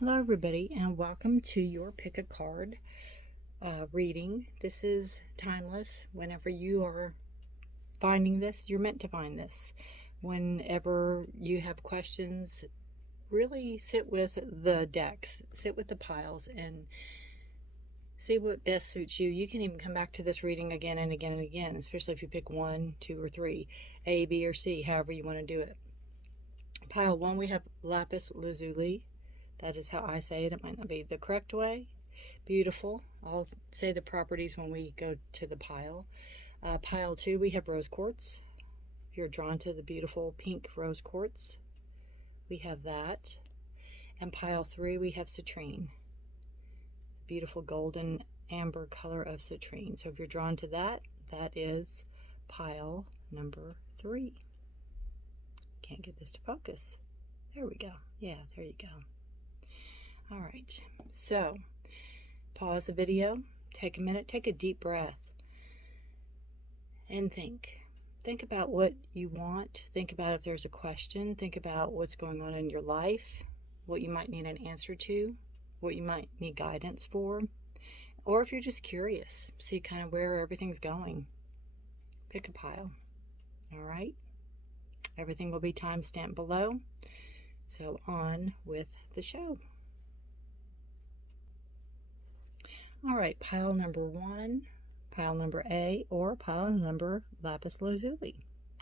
Hello everybody and welcome to your pick a card reading. This is timeless. Whenever you are finding this, you're meant to find this. Whenever you have questions, really sit with the decks, sit with the piles and see what best suits you. You can even come back to this reading again and again and again, especially if you pick 1, 2, or 3, A, B, or C, however you want to do it. Pile 1, we have Lapis Lazuli. That is how I say it. It might not be the correct way. Beautiful. I'll say the properties when we go to the pile. Pile 2, we have rose quartz. If you're drawn to the beautiful pink rose quartz, we have that. And pile 3, we have citrine. Beautiful golden amber color of citrine. So if you're drawn to that, that is pile number 3. Can't get this to focus. There we go. Yeah, there you go. All right, so pause the video, take a minute, take a deep breath, and think. Think about what you want. Think about if there's a question. Think about what's going on in your life, what you might need an answer to, what you might need guidance for, or if you're just curious, see kind of where everything's going. Pick a pile, all right? Everything will be time-stamped below, so on with the show. All right, pile number 1, pile number A, or pile number Lapis Lazuli.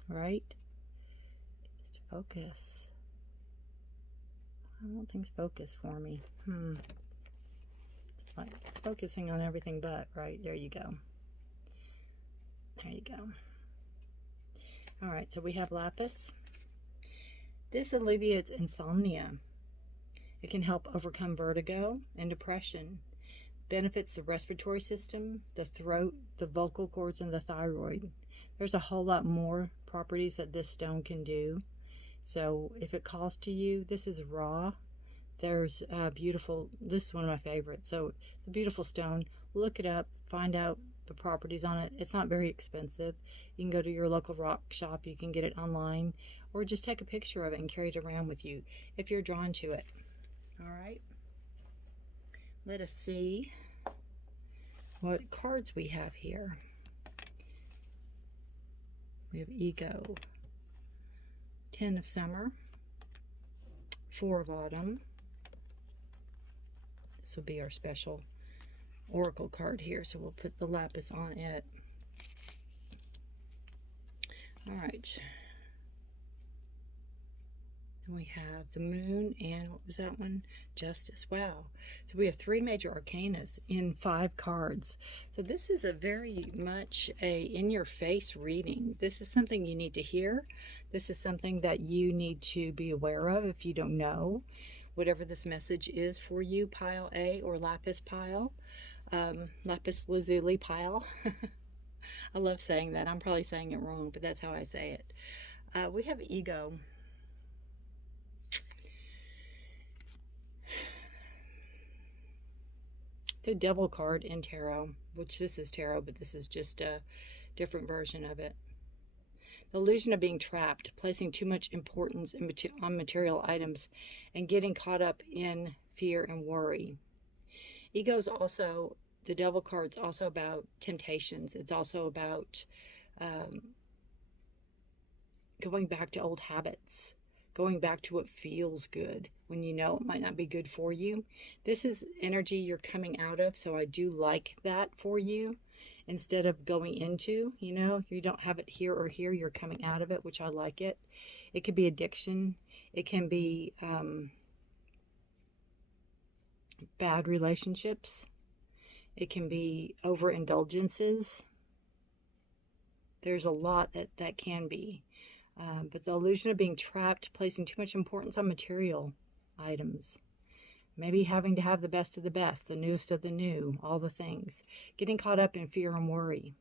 All right, get this to focus. I don't think it's focused for me. It's focusing on everything but, right? There you go. There you go. All right, so we have Lapis. This alleviates insomnia. It can help overcome vertigo and depression. Benefits the respiratory system, the throat, the vocal cords, and the thyroid. There's a whole lot more properties that this stone can do. So if it calls to you, this is raw. There's beautiful, this is one of my favorites. So the beautiful stone, look it up, find out the properties on it. It's not very expensive. You can go to your local rock shop, you can get it online, or just take a picture of it and carry it around with you if you're drawn to it. All right. Let us see what cards we have here. We have Ego, 10 of Summer, 4 of Autumn. This will be our special oracle card here, so we'll put the lapis on it. All right. And we have the Moon, and what was that one? Justice. Wow. So we have 3 major arcanas in 5 cards. So this is a very much a in-your-face reading. This is something you need to hear. This is something that you need to be aware of if you don't know. Whatever this message is for you, pile A or lapis pile. Lapis lazuli pile. I love saying that. I'm probably saying it wrong, but that's how I say it. We have Ego. It's a devil card in tarot, which this is tarot, but this is just a different version of it. The illusion of being trapped, placing too much importance on material items, and getting caught up in fear and worry. Ego is also, the devil card's also about temptations. It's also about going back to old habits, going back to what feels good when you know it might not be good for you. This is energy you're coming out of, so I do like that for you. Instead of going into, you know, you don't have it here or here, you're coming out of it, which I like it. It could be addiction. It can be bad relationships. It can be overindulgences. There's a lot that can be. But the illusion of being trapped, placing too much importance on material items. Maybe having to have the best of the best, the newest of the new, all the things. Getting caught up in fear and worry.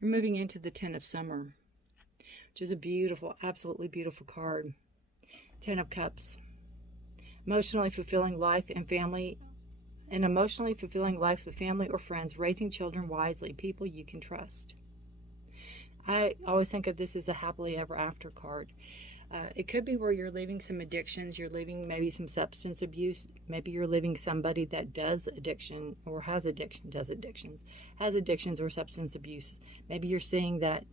You're moving into the 10 of Summer, which is a beautiful, absolutely beautiful card. 10 of Cups. Emotionally fulfilling life and family. An emotionally fulfilling life with family or friends, raising children wisely, people you can trust. I always think of this as a happily ever after card. It could be where you're leaving some addictions, you're leaving maybe some substance abuse, maybe you're leaving somebody that does addiction or has addictions or substance abuse. Maybe you're seeing that,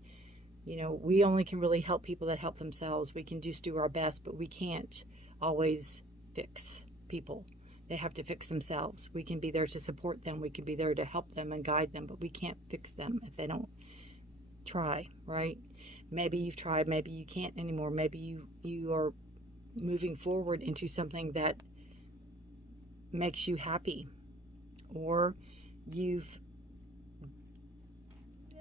we only can really help people that help themselves. We can just do our best, but we can't always fix people. They have to fix themselves. We can be there to support them. We can be there to help them and guide them, but we can't fix them if they don't try, right? Maybe you've tried, maybe you can't anymore. Maybe you are moving forward into something that makes you happy, or you've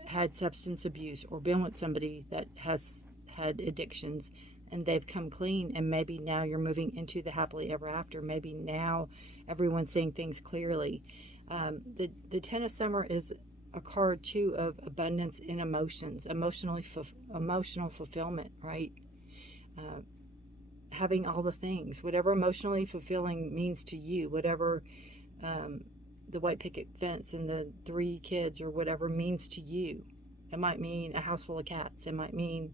had substance abuse or been with somebody that has had addictions and they've come clean, and maybe now you're moving into the happily ever after. Maybe now everyone's seeing things clearly. The Ten of Summer is a card too of abundance in emotions, emotional fulfillment, right? Having all the things, whatever emotionally fulfilling means to you, whatever the white picket fence and the 3 kids or whatever means to you. It might mean a house full of cats. It might mean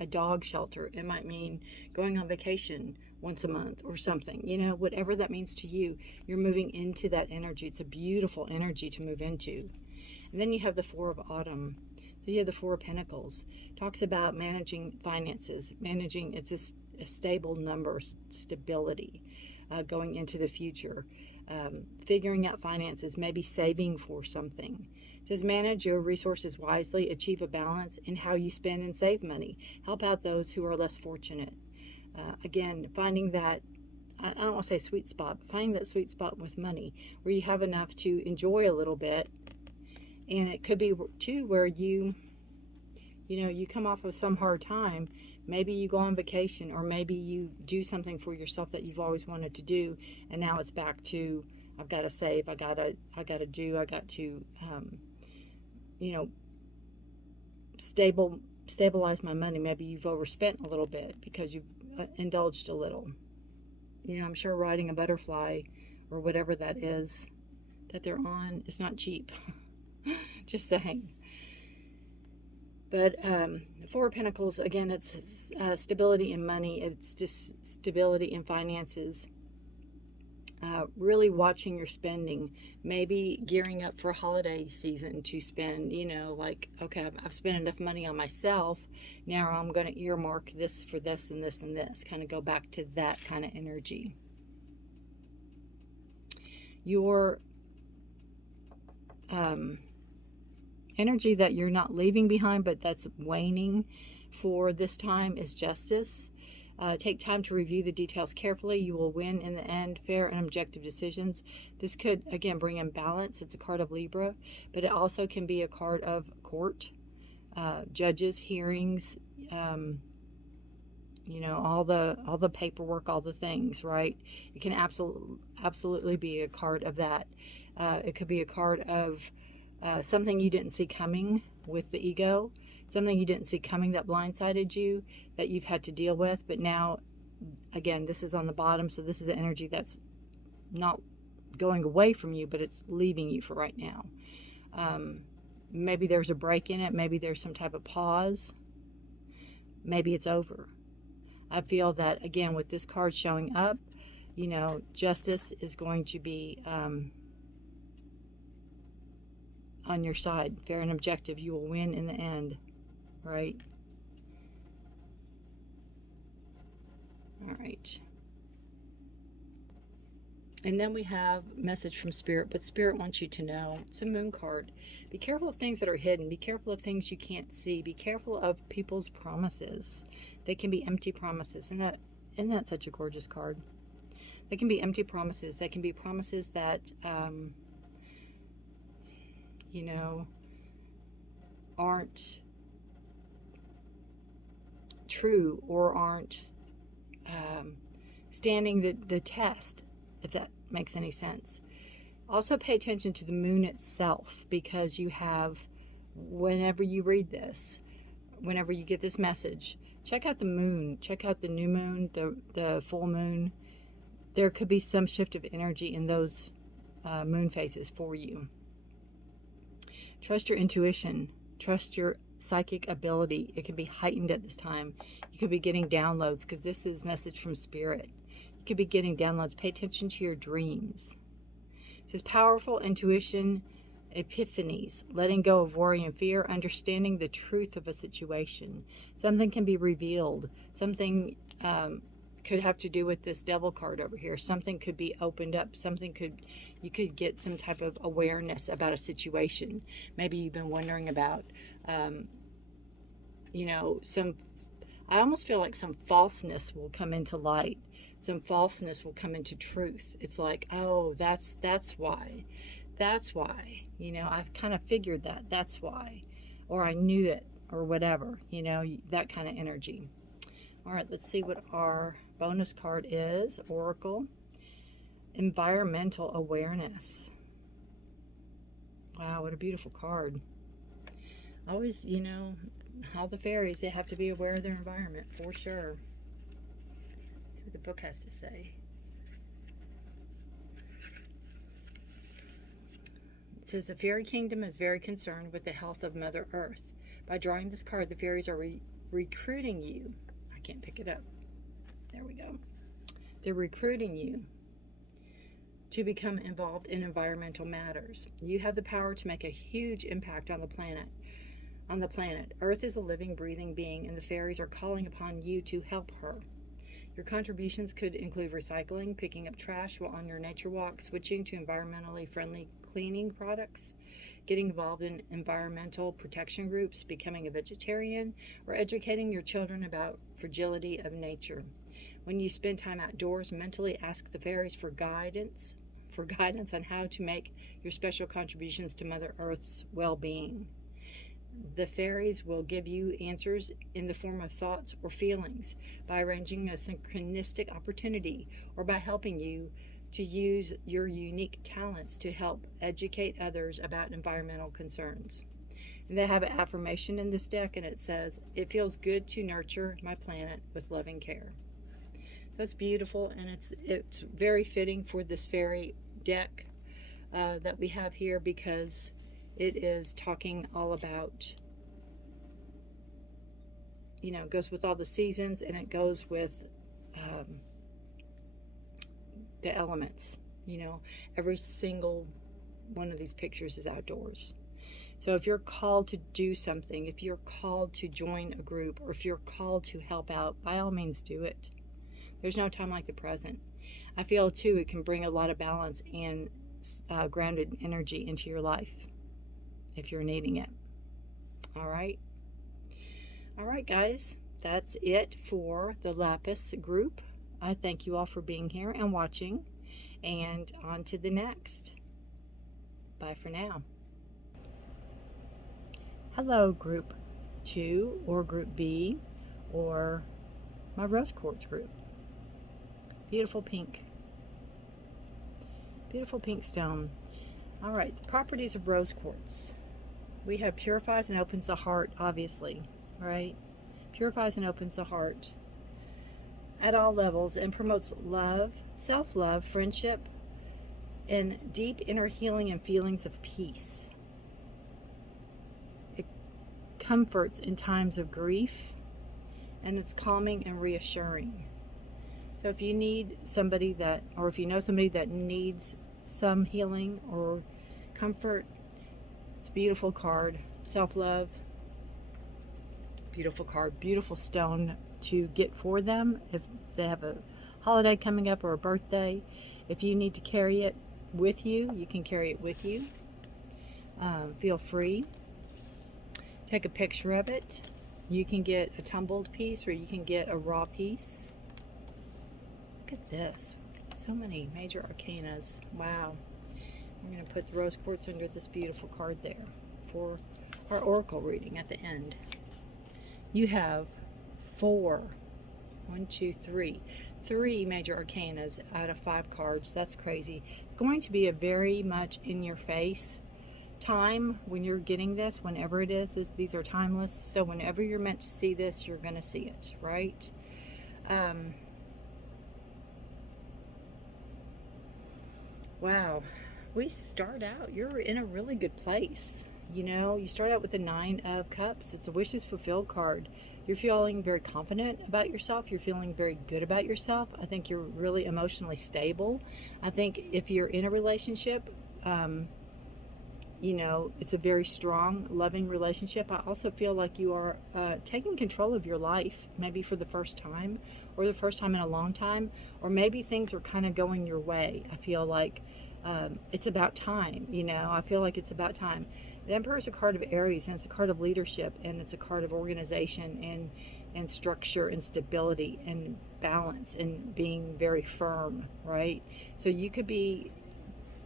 a dog shelter. It might mean going on vacation once a month or something. Whatever that means to you, you're moving into that energy. It's a beautiful energy to move into. And then you have the 4 of Autumn. So you have the 4 of Pentacles. Talks about managing finances. It's a stable number, stability going into the future. Figuring out finances, maybe saving for something. It says manage your resources wisely, achieve a balance in how you spend and save money. Help out those who are less fortunate. Again, finding that, I don't want to say sweet spot, but finding that sweet spot with money where you have enough to enjoy a little bit. And it could be too where you come off of some hard time. Maybe you go on vacation, or maybe you do something for yourself that you've always wanted to do, and now it's back to, I've got to save, I got to stabilize my money. Maybe you've overspent a little bit because you've indulged a little. I'm sure riding a butterfly or whatever that is that they're on is not cheap. Just saying. But 4 of Pentacles, again, it's stability in money. It's just stability in finances. Really watching your spending. Maybe gearing up for a holiday season to spend, okay, I've spent enough money on myself. Now I'm going to earmark this for this and this and this. Kind of go back to that kind of energy. Your energy that you're not leaving behind, but that's waning for this time, is justice. Take time to review the details carefully. You will win in the end. Fair and objective decisions. This could, again, bring in balance. It's a card of Libra, but it also can be a card of court, judges, hearings, all the paperwork, all the things, right? It can absolutely be a card of that. It could be a card of something you didn't see coming with the ego, something you didn't see coming that blindsided you, that you've had to deal with. But now, again, this is on the bottom, so this is an energy that's not going away from you, but it's leaving you for right now. Maybe there's a break in it. Maybe there's some type of pause. Maybe it's over. I feel that, again, with this card showing up, justice is going to be on your side. Fair and objective. You will win in the end, right? All right. And then we have message from Spirit, but Spirit wants you to know, it's a Moon card. Be careful of things that are hidden. Be careful of things you can't see. Be careful of people's promises. They can be empty promises. Isn't that such a gorgeous card? They can be empty promises. They can be promises that, aren't true or aren't standing the test, if that makes any sense. Also pay attention to the moon itself, because you have, whenever you read this, whenever you get this message, check out the moon, check out the new moon, the full moon. There could be some shift of energy in those moon phases for you. Trust your intuition. Trust your psychic ability. It can be heightened at this time. You could be getting downloads, because this is message from spirit. You could be getting downloads. Pay attention to your dreams. It says powerful intuition, epiphanies, letting go of worry and fear, understanding the truth of a situation. Something can be revealed. Something could have to do with this devil card over here. Something could be opened up. You could get some type of awareness about a situation. Maybe you've been wondering about, I almost feel like some falseness will come into light. Some falseness will come into truth. It's like, oh, that's why. That's why. I've kind of figured that. That's why. Or I knew it, or whatever. That kind of energy. All right, let's see what our bonus card is. Oracle. Environmental awareness. Wow, what a beautiful card. Always, all the fairies, they have to be aware of their environment, for sure. Let's see what the book has to say. It says the fairy kingdom is very concerned with the health of Mother Earth. By drawing this card, the fairies are recruiting you. I can't pick it up. There we go. They're recruiting you to become involved in environmental matters. You have the power to make a huge impact on the planet. Earth is a living, breathing being, and the fairies are calling upon you to help her. Your contributions could include recycling, picking up trash while on your nature walk, switching to environmentally friendly cleaning products, getting involved in environmental protection groups, becoming a vegetarian, or educating your children about fragility of nature. When you spend time outdoors, mentally ask the fairies for guidance on how to make your special contributions to Mother Earth's well-being. The fairies will give you answers in the form of thoughts or feelings, by arranging a synchronistic opportunity, or by helping you to use your unique talents to help educate others about environmental concerns. And they have an affirmation in this deck, and it says, "It feels good to nurture my planet with loving care." So it's beautiful, and it's very fitting for this fairy deck that we have here, because it is talking all about, it goes with all the seasons, and it goes with the elements. Every single one of these pictures is outdoors. So if you're called to do something, if you're called to join a group, or if you're called to help out, by all means do it. There's no time like the present. I feel too it can bring a lot of balance and grounded energy into your life if you're needing it. All right, guys, that's it for the Lapis group. I thank you all for being here and watching, and on to the next. Bye for now. Hello, group 2 or group B, or my rose quartz group. Beautiful pink stone. All right, the properties of rose quartz. We have purifies and opens the heart, obviously, right? Purifies and opens the heart at all levels, and promotes love, self-love, friendship, and deep inner healing and feelings of peace. It comforts in times of grief, and it's calming and reassuring. So if you need somebody or if you know somebody that needs some healing or comfort, it's a beautiful card. Self-love, beautiful card, beautiful stone to get for them if they have a holiday coming up or a birthday. If you need to carry it with you, you can carry it with you. Feel free. Take a picture of it. You can get a tumbled piece, or you can get a raw piece. Look at this. So many major arcanas. Wow. We're going to put the rose quartz under this beautiful card there for our oracle reading at the end. You have 3 major arcanas out of 5 cards. That's crazy. It's going to be a very much in your face time when you're getting this, whenever it is. These are timeless, so whenever you're meant to see this, you're going to see it, right? Wow, we start out, you're in a really good place. You know, you start out with the Nine of Cups. It's a wishes fulfilled card. You're feeling very confident about yourself. You're feeling very good about yourself. I think you're really emotionally stable. I think if you're in a relationship, you know, it's a very strong, loving relationship. I also feel like you are taking control of your life, maybe for the first time, or the first time in a long time, or maybe things are kind of going your way. I feel like it's about time, you know. I feel like it's about time. The Emperor is a card of Aries, and it's a card of leadership, and it's a card of organization and structure and stability and balance and being very firm, right? So you could be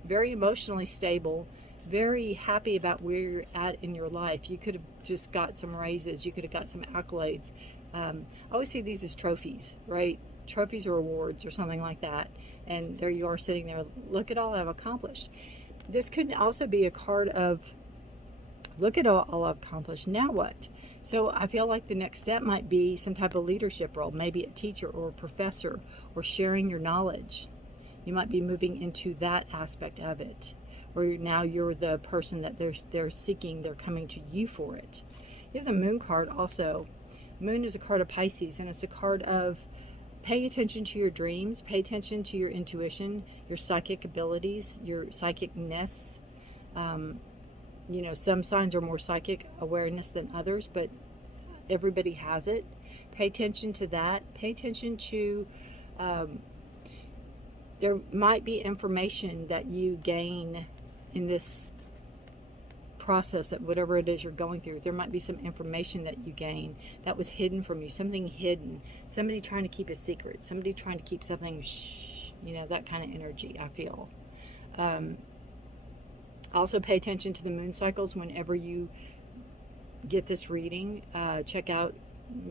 very emotionally stable, very happy about where you're at in your life. You could have just got some raises. You could have got some accolades. I always see these as trophies, right? Trophies or awards or something like that. And there you are sitting there. Look at all I've accomplished. This could also be a card of, look at all I've accomplished. Now what? So I feel like the next step might be some type of leadership role, maybe a teacher or a professor, or sharing your knowledge. You might be moving into that aspect of it, where now you're the person that they're seeking, they're coming to you for it. You have the Moon card also. Moon is a card of Pisces, and it's a card of pay attention to your dreams, pay attention to your intuition, your psychic abilities, your psychicness. You know, some signs are more psychic awareness than others, but everybody has it. Pay attention to that. Pay attention to there might be information that you gain in this process, that whatever it is you're going through, there might be some information that you gain that was hidden from you, something hidden, somebody trying to keep a secret, somebody trying to keep something shh, you know, that kind of energy, I feel. Also pay attention to the moon cycles whenever you get this reading. Check out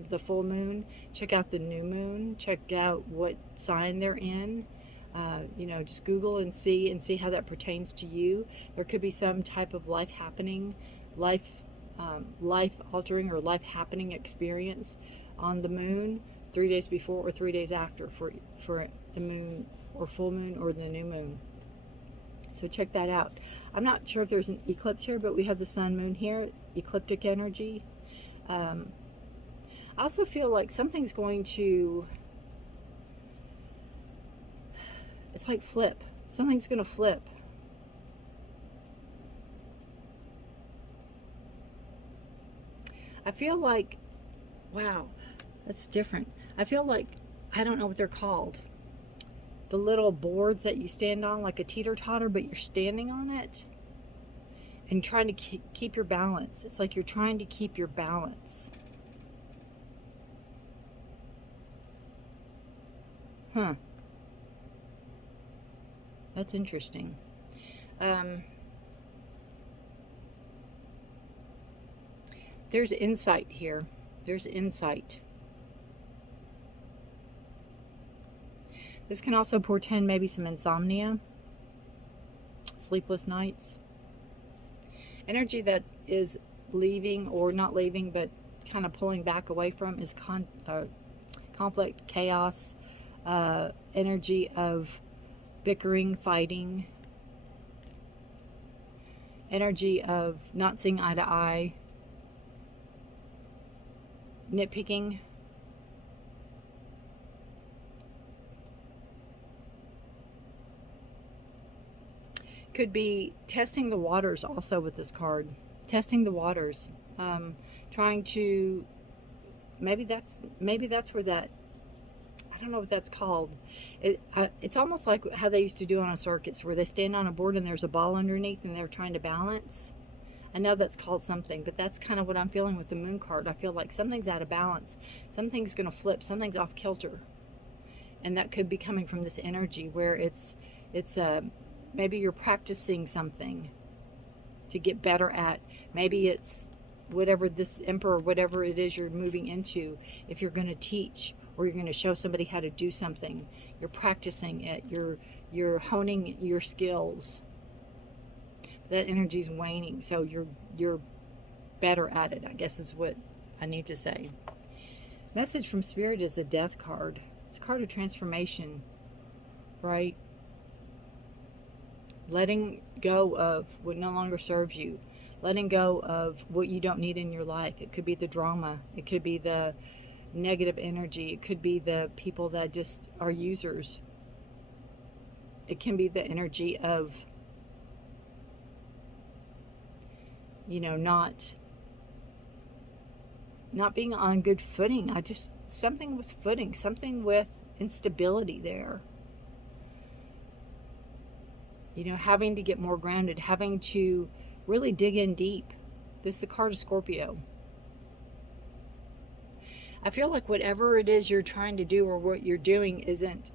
the full moon, check out the new moon, check out what sign they're in. You know, just Google and see how that pertains to you. There could be some type of life happening, life altering or life happening experience on the moon 3 days before or 3 days after for the moon or full moon or the new moon. So check that out. I'm not sure if there's an eclipse here, but we have the sun moon here, ecliptic energy. I also feel like something's going to, it's like flip. Something's going to flip. I feel like, wow, that's different. I feel like, I don't know what they're called. The little boards that you stand on, like a teeter-totter, but you're standing on it and trying to keep your balance. It's like you're trying to keep your balance. Huh. That's interesting. There's insight here. There's insight. This can also portend maybe some insomnia, sleepless nights. Energy that is leaving or not leaving, but kind of pulling back away from is conflict, chaos, energy of bickering, fighting, energy of not seeing eye to eye, nitpicking. Could be testing the waters also with this card. Testing the waters. Trying to, maybe that's where that, I don't know what that's called. It's almost like how they used to do on a circus, where they stand on a board and there's a ball underneath and they're trying to balance. I know that's called something, but that's kind of what I'm feeling with the moon card. I feel like something's out of balance. Something's going to flip. Something's off kilter. And that could be coming from this energy where it's maybe you're practicing something to get better at. Maybe it's whatever this emperor, whatever it is you're moving into. If you're going to teach or you're going to show somebody how to do something, you're practicing it. You're honing your skills. That energy's waning, so you're better at it, I guess is what I need to say. Message from Spirit is the Death card. It's a card of transformation, right? Letting go of what no longer serves you. letting go of what you don't need in your life. It could be the drama, it could be the negative energy, it could be the people that just are users, it can be the energy of, you know, not being on good footing. Something with footing, something with instability there. You know, having to get more grounded, having to really dig in deep. This is the card of Scorpio. I feel like whatever it is you're trying to do or what you're doing isn't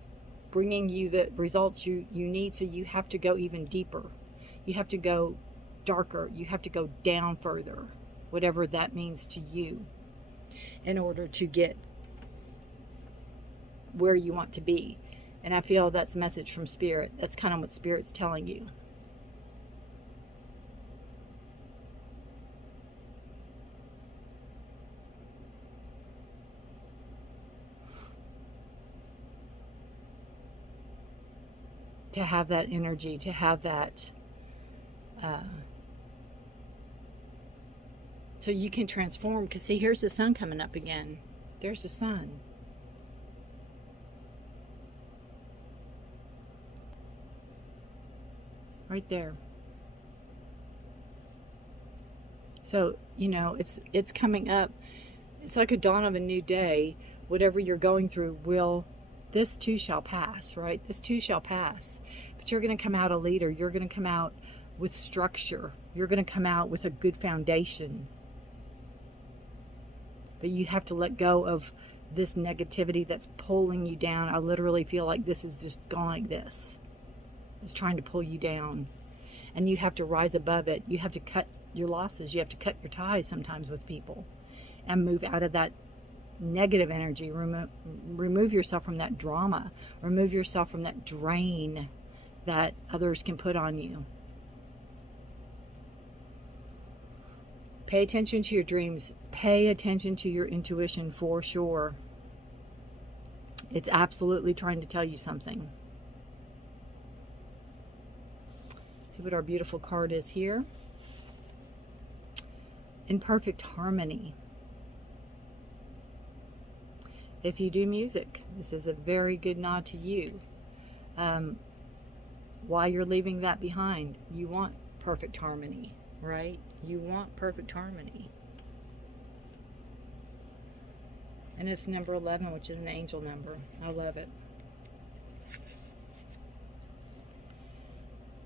bringing you the results you need, so you have to go even deeper. You have to go darker. You have to go down further, whatever that means to you, in order to get where you want to be. And I feel that's a message from Spirit. That's kind of what Spirit's telling you. To have that energy, to have that, so you can transform. Because see, here's the sun coming up again. There's the sun. Right there. So, you know, it's coming up. It's like a dawn of a new day. Whatever you're going through this too shall pass, right? This too shall pass. But you're going to come out a leader. You're going to come out with structure. You're going to come out with a good foundation. But you have to let go of this negativity that's pulling you down. I literally feel like this is just going like this. It's trying to pull you down. And you have to rise above it. You have to cut your losses. You have to cut your ties sometimes with people and move out of that negative energy. Remove yourself from that drama. Remove yourself from that drain that others can put on you. Pay attention to your dreams. Pay attention to your intuition for sure. It's absolutely trying to tell you something. See what our beautiful card is here. In perfect harmony. If you do music, this is a very good nod to you. Why you're leaving that behind. You want perfect harmony, right? You want perfect harmony. And it's number 11, which is an angel number. I love it.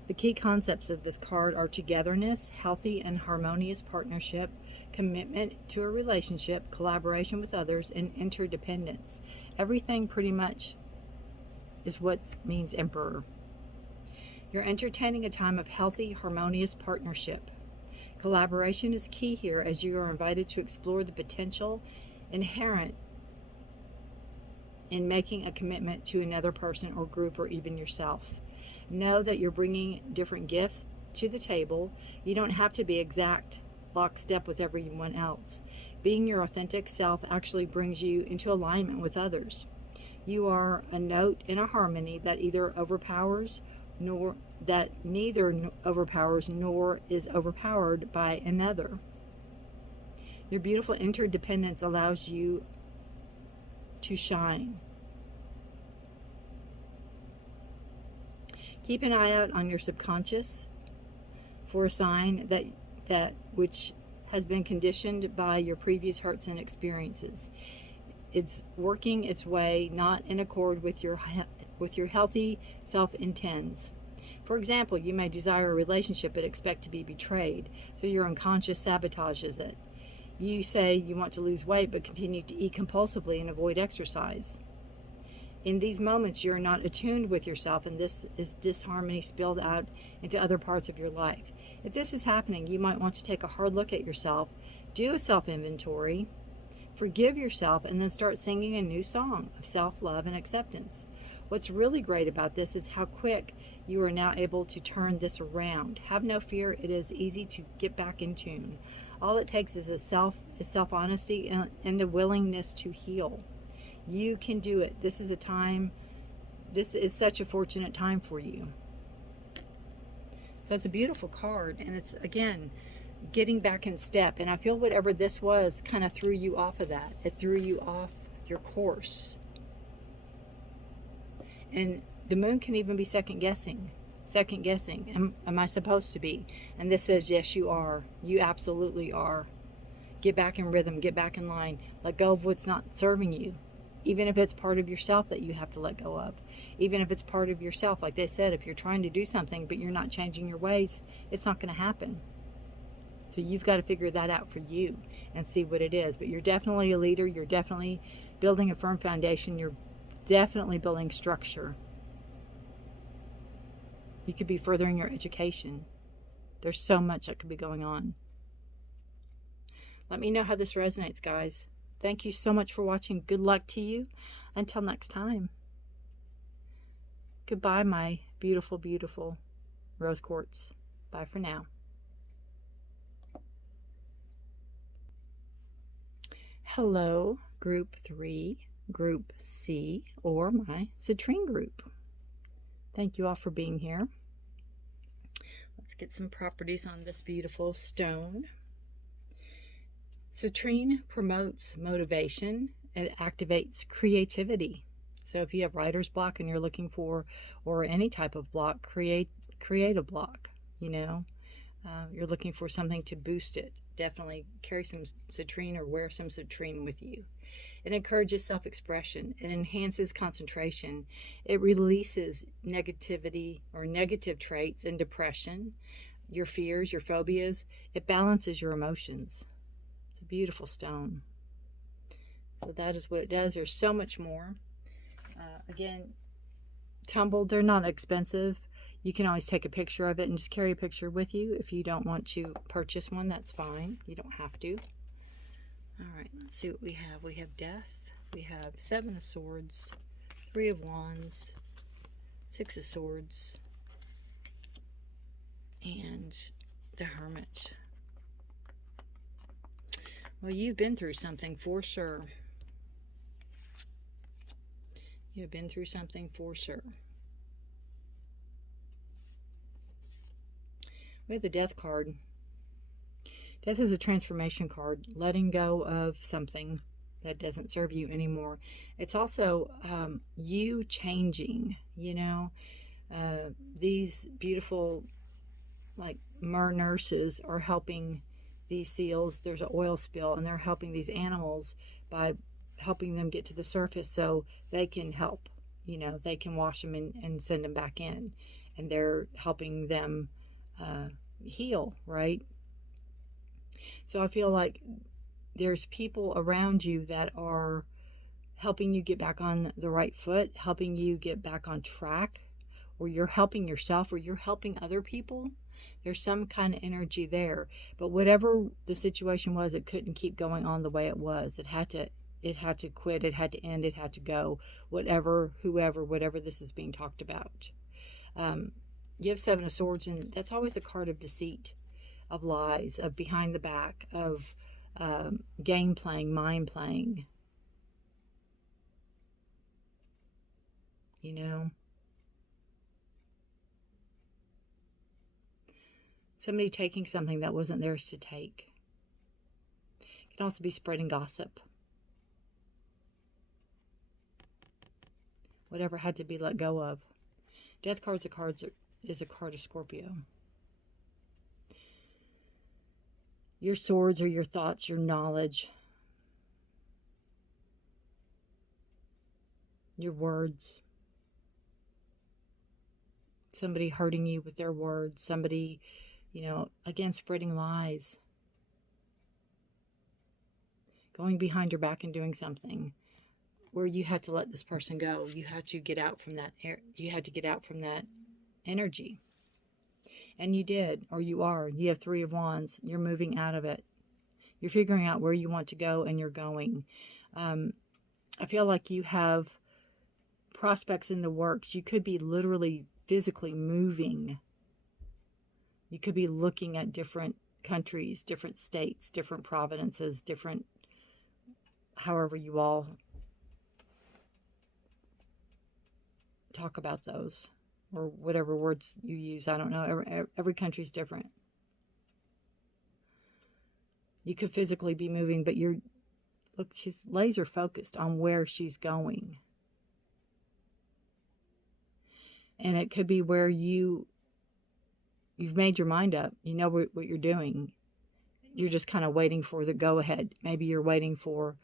The key concepts of this card are togetherness, healthy and harmonious partnership, commitment to a relationship, collaboration with others, and interdependence. Everything pretty much is what means Emperor. You're entertaining a time of healthy, harmonious partnership. Collaboration is key here, as you are invited to explore the potential inherent in making a commitment to another person or group or even yourself. Know that you're bringing different gifts to the table. You don't have to be exact lockstep with everyone else. Being your authentic self actually brings you into alignment with others. You are a note in a harmony that either overpowers nor that neither overpowers nor is overpowered by another. Your beautiful interdependence allows you to shine. Keep an eye out on your subconscious for a sign that which has been conditioned by your previous hurts and experiences. It's working its way not in accord with your healthy self intends. For example, you may desire a relationship but expect to be betrayed, so your unconscious sabotages it. You say you want to lose weight but continue to eat compulsively and avoid exercise. In these moments, you are not attuned with yourself, and this is disharmony spilled out into other parts of your life. If this is happening, you might want to take a hard look at yourself, do a self-inventory, forgive yourself, and then start singing a new song of self-love and acceptance. What's really great about this is how quick you are now able to turn this around. Have no fear, it is easy to get back in tune. All it takes is self-honesty and a willingness to heal. You can do it. This is such a fortunate time for you. So it's a beautiful card, and it's, again, getting back in step. And I feel whatever this was kind of threw you off of that. It threw you off your course. And the moon can even be second guessing. Second guessing. Am I supposed to be? And this says, yes, you are. You absolutely are. Get back in rhythm. Get back in line. Let go of what's not serving you. Even if it's part of yourself that you have to let go of. Even if it's part of yourself. Like they said, if you're trying to do something but you're not changing your ways, it's not going to happen. So you've got to figure that out for you and see what it is. But you're definitely a leader. You're definitely building a firm foundation. You're definitely building structure. You could be furthering your education. There's so much that could be going on. Let me know how this resonates, guys. Thank you so much for watching. Good luck to you. Until next time. Goodbye, my beautiful, beautiful rose quartz. Bye for now. Hello, Group 3, Group C, or my Citrine group. Thank you all for being here. Let's get some properties on this beautiful stone. Citrine promotes motivation. It activates creativity. So if you have writer's block and you're looking for, or any type of block, create a block, you know. You're looking for something to boost it. Definitely carry some citrine or wear some citrine with you. It encourages self-expression. It enhances concentration. It releases negativity or negative traits and depression, your fears, your phobias. It balances your emotions. It's a beautiful stone. So that is what it does. There's so much more. Again, tumbled, they're not expensive. You can always take a picture of it and just carry a picture with you. If you don't want to purchase one, that's fine. You don't have to. All right, let's see what we have. We have Death. We have 7 of Swords, 3 of Wands, 6 of Swords, and the Hermit. Well, you've been through something for sure. You've been through something for sure. We have the Death card. Death is a transformation card, letting go of something that doesn't serve you anymore. It's also you changing, you know. These beautiful, like, mer nurses are helping these seals. There's an oil spill, and they're helping these animals by helping them get to the surface so they can help. You know, they can wash them and send them back in. And they're helping them heal, right? So I feel like there's people around you that are helping you get back on the right foot, helping you get back on track, or you're helping yourself, or you're helping other people. There's some kind of energy there. But whatever the situation was, it couldn't keep going on the way it was. It had to quit, it had to end, it had to go. Whatever, whoever, whatever this is being talked about. You have 7 of Swords, and that's always a card of deceit, of lies, of behind the back, of game playing, mind playing. You know? Somebody taking something that wasn't theirs to take. It can also be spreading gossip. Whatever had to be let go of. Death card's is a card of Scorpio. Your swords are your thoughts, your knowledge, your words. Somebody hurting you with their words. Somebody, you know, again, spreading lies. Going behind your back and doing something where you had to let this person go. You had to get out from that you had to get out from that energy. And you did, or you are. You have 3 of Wands. You're moving out of it. You're figuring out where you want to go, and you're going. I feel like you have prospects in the works. You could be literally physically moving. You could be looking at different countries, different states, different provinces, different, however you all talk about those, or whatever words you use. I don't know. Every country's different. You could physically be moving, but look, she's laser focused on where she's going. And it could be where you've made your mind up. You know what you're doing. You're just kind of waiting for the go ahead. Maybe you're waiting for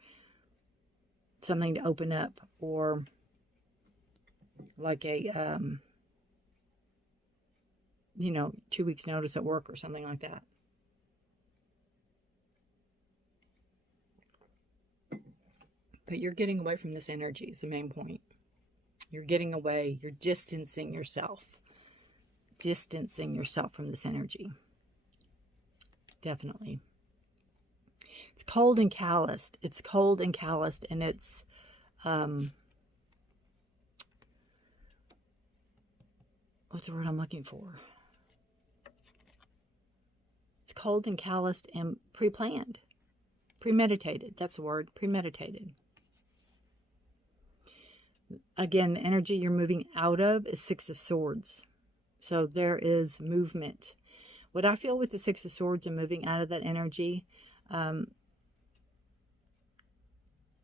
something to open up, or like a 2 weeks notice at work or something like that. But you're getting away from this energy is the main point. You're getting away. You're distancing yourself. Distancing yourself from this energy. Definitely. It's cold and calloused. It's cold and calloused, and it's what's the word I'm looking for? It's cold and calloused and pre-planned. Premeditated. That's the word. Premeditated. Again, the energy you're moving out of is Six of Swords. So there is movement. What I feel with the Six of Swords and moving out of that energy,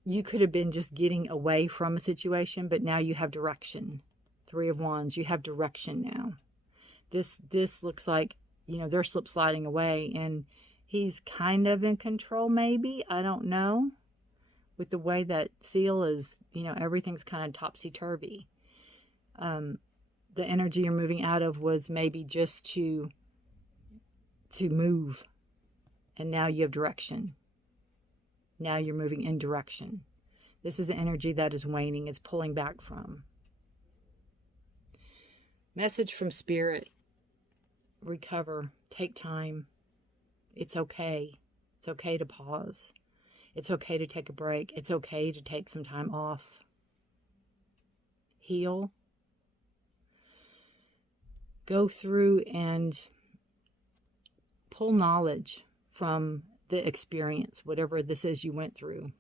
you could have been just getting away from a situation, but now you have direction. Three of Wands, you have direction now. This looks like, they're slip sliding away, and he's kind of in control, maybe. I don't know. With the way that seal is, everything's kind of topsy-turvy. The energy you're moving out of was maybe just to move. And now you have direction. Now you're moving in direction. This is an energy that is waning. It's pulling back from. Message from Spirit. Recover. Take time. It's okay. It's okay to pause. It's okay to take a break. It's okay to take some time off. Heal. Go through and pull knowledge from the experience, whatever this is you went through.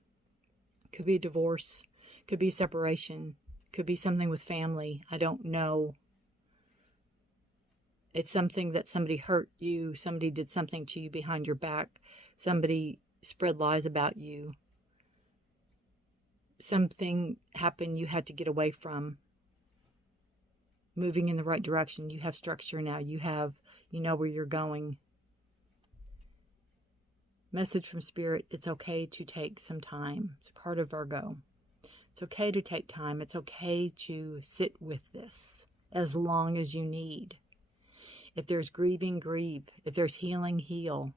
Could be a divorce. Could be separation. Could be something with family. I don't know. It's something that somebody hurt you. Somebody did something to you behind your back. Somebody spread lies about you. Something happened you had to get away from. Moving in the right direction. You have structure now. You know where you're going. Message from Spirit. It's okay to take some time. It's a card of Virgo. It's okay to take time. It's okay to sit with this as long as you need. If there's grieving, grieve. If there's healing, heal.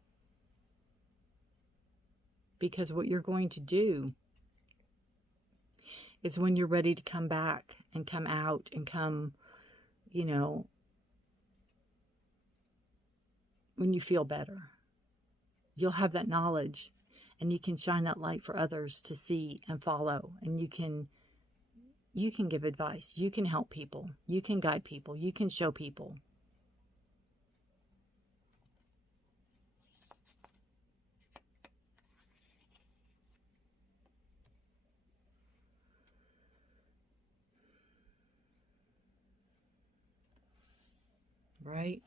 Because what you're going to do is when you're ready to come back and come out and come, when you feel better, you'll have that knowledge and you can shine that light for others to see and follow. And you can give advice. You can help people. You can guide people. You can show people. Right?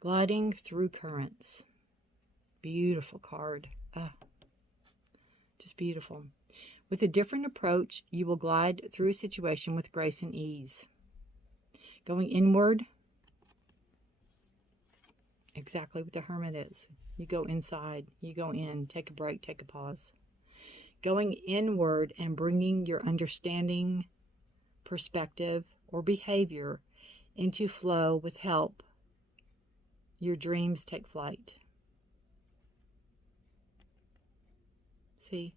Gliding through currents. Beautiful card. Just beautiful. With a different approach, you will glide through a situation with grace and ease. Going inward. Exactly what the Hermit is. You go inside. You go in. Take a break. Take a pause. Going inward and bringing your understanding, perspective, or behavior into flow with help. Your dreams take flight. See?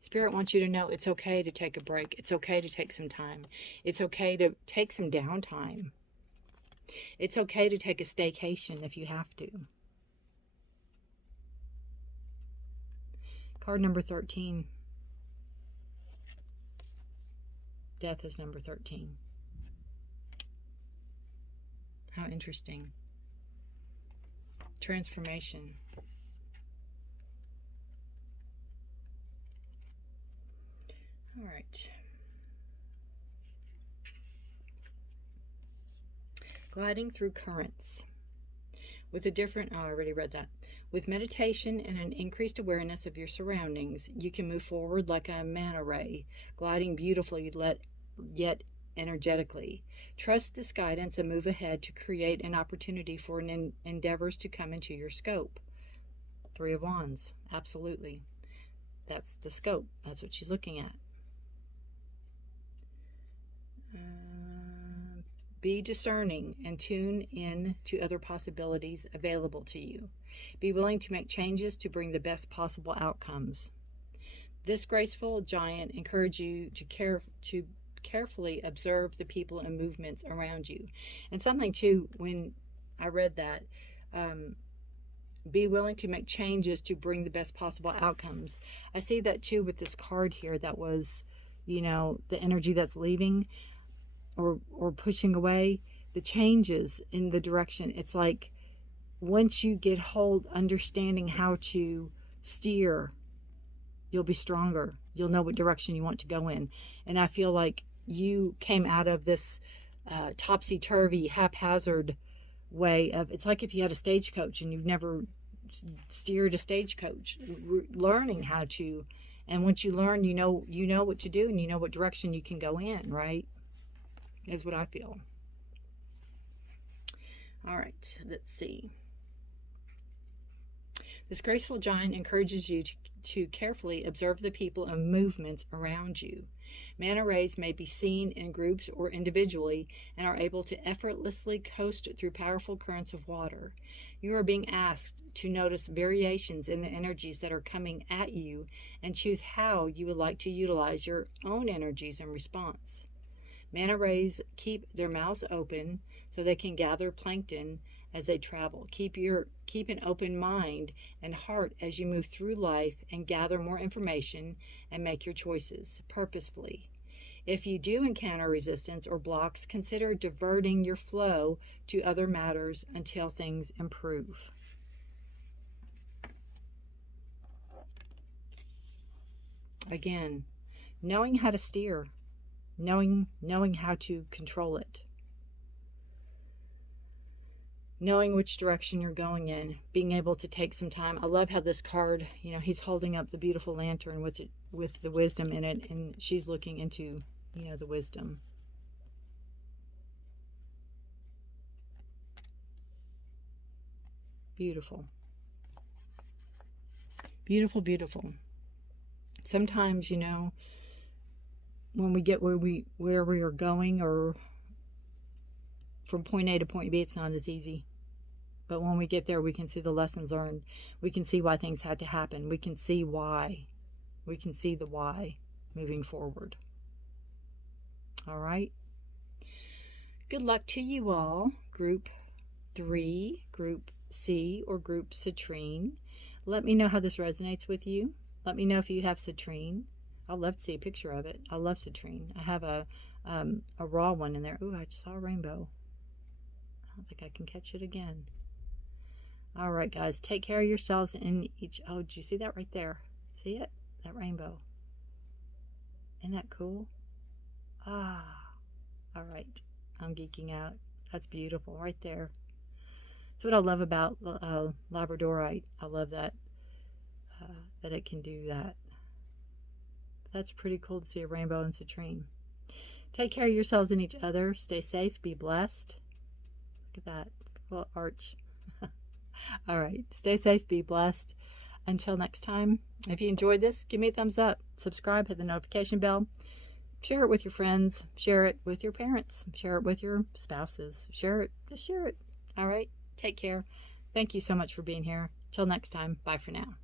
Spirit wants you to know it's okay to take a break. It's okay to take some time. It's okay to take some downtime. It's okay to take a staycation if you have to. Card number 13. Death is number 13. How interesting. Transformation. All right. Gliding through currents. With a different, oh, I already read that. With meditation and an increased awareness of your surroundings, you can move forward like a manta ray, gliding beautifully yet energetically. Trust this guidance and move ahead to create an opportunity for endeavors to come into your scope. Three of Wands, absolutely. That's the scope. That's what she's looking at. Be discerning and tune in to other possibilities available to you. Be willing to make changes to bring the best possible outcomes. This graceful giant encourages you to carefully observe the people and movements around you. And something too, when I read that, be willing to make changes to bring the best possible outcomes. I see that too with this card here. That was, you know, the energy that's leaving or pushing away, the changes in the direction. It's like once you get hold, understanding how to steer, you'll be stronger. You'll know what direction you want to go in. And I feel like you came out of this topsy-turvy, haphazard way of, it's like if you had a stagecoach and you've never steered a stagecoach, learning how to, and once you learn, you know what to do and you know what direction you can go in, right? Is what I feel. All right, let's see. This graceful giant encourages you to carefully observe the people and movements around you. Manta rays may be seen in groups or individually and are able to effortlessly coast through powerful currents of water. You are being asked to notice variations in the energies that are coming at you and choose how you would like to utilize your own energies in response. Manta rays keep their mouths open so they can gather plankton as they travel. Keep an open mind and heart as you move through life and gather more information and make your choices purposefully. If you do encounter resistance or blocks, consider diverting your flow to other matters until things improve. Again, knowing how to steer. Knowing how to control it. Knowing which direction you're going in. Being able to take some time. I love how this card, you know, he's holding up the beautiful lantern with the wisdom in it, and she's looking into, you know, the wisdom. Beautiful. Beautiful, beautiful. Sometimes, you know, when we get where we are going, or from point A to point B, it's not as easy. But when we get there, we can see the lessons learned. We can see why things had to happen. We can see why. We can see the why moving forward. All right. Good luck to you all. Group 3, Group C, or Group Citrine. Let me know how this resonates with you. Let me know if you have Citrine. I'd love to see a picture of it. I love Citrine. I have a raw one in there. Ooh, I just saw a rainbow. I don't think I can catch it again. All right, guys. Take care of yourselves and each... Oh, did you see that right there? See it? That rainbow. Isn't that cool? Ah. All right. I'm geeking out. That's beautiful right there. That's what I love about Labradorite. I love that that it can do that. That's pretty cool to see a rainbow in Citrine. Take care of yourselves and each other. Stay safe. Be blessed. Look at that. It's a little arch. All right. Stay safe. Be blessed. Until next time, if you enjoyed this, give me a thumbs up. Subscribe. Hit the notification bell. Share it with your friends. Share it with your parents. Share it with your spouses. Share it. Just share it. All right. Take care. Thank you so much for being here. Till next time. Bye for now.